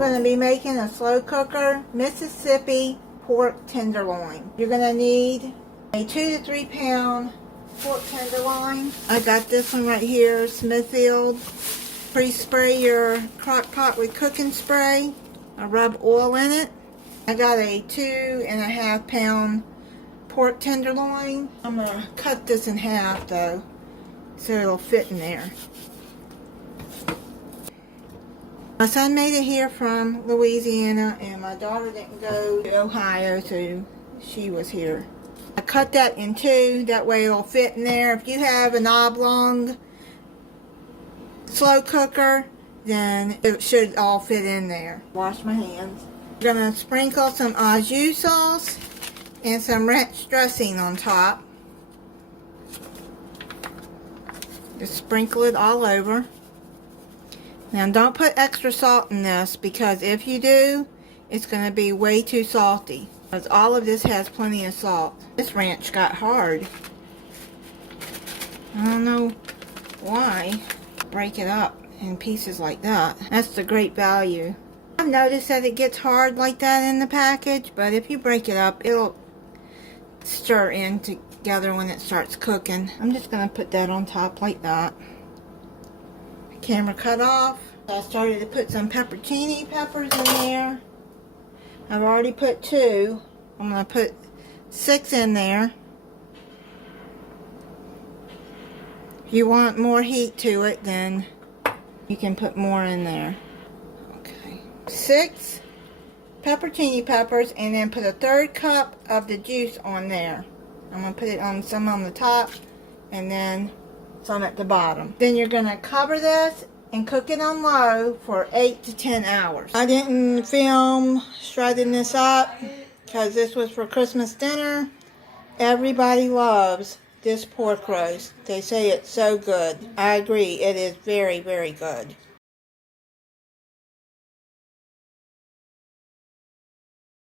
going to be making a slow cooker Mississippi pork tenderloin. You're going to need a 2 to 3 pound pork tenderloin. I got this one right here, Smithfield. Pre-spray your crock pot with cooking spray. I rub oil in it. I got a 2.5 pound pork tenderloin. I'm going to cut this in half though, so it'll fit in there. My son made it here from Louisiana, and my daughter didn't go to Ohio, so she was here. I cut that in two, that way it'll fit in there. If you have an oblong slow cooker, then it should all fit in there. Wash my hands. I'm gonna sprinkle some au jus sauce and some ranch dressing on top. Just sprinkle it all over. Now don't put extra salt in this, because if you do, it's going to be way too salty. Because all of this has plenty of salt. This ranch got hard. I don't know why. Break it up in pieces like that. That's the great value. I've noticed that it gets hard like that in the package, but if you break it up, it'll stir in together when it starts cooking. I'm just going to put that on top like that. Camera cut off. I started to put some pepperoni peppers in there. I've already put 2. I'm going to put 6 in there. If you want more heat to it, then you can put more in there. Okay. 6 pepperoni peppers, and then put a 1/3 cup of the juice on there. I'm going to put it on some on the top and then some at the bottom. Then you're going to cover this and cook it on low for 8 to 10 hours. I didn't film shredding this up because this was for Christmas dinner. Everybody loves this pork roast. They say it's so good. I agree, it is very, very good.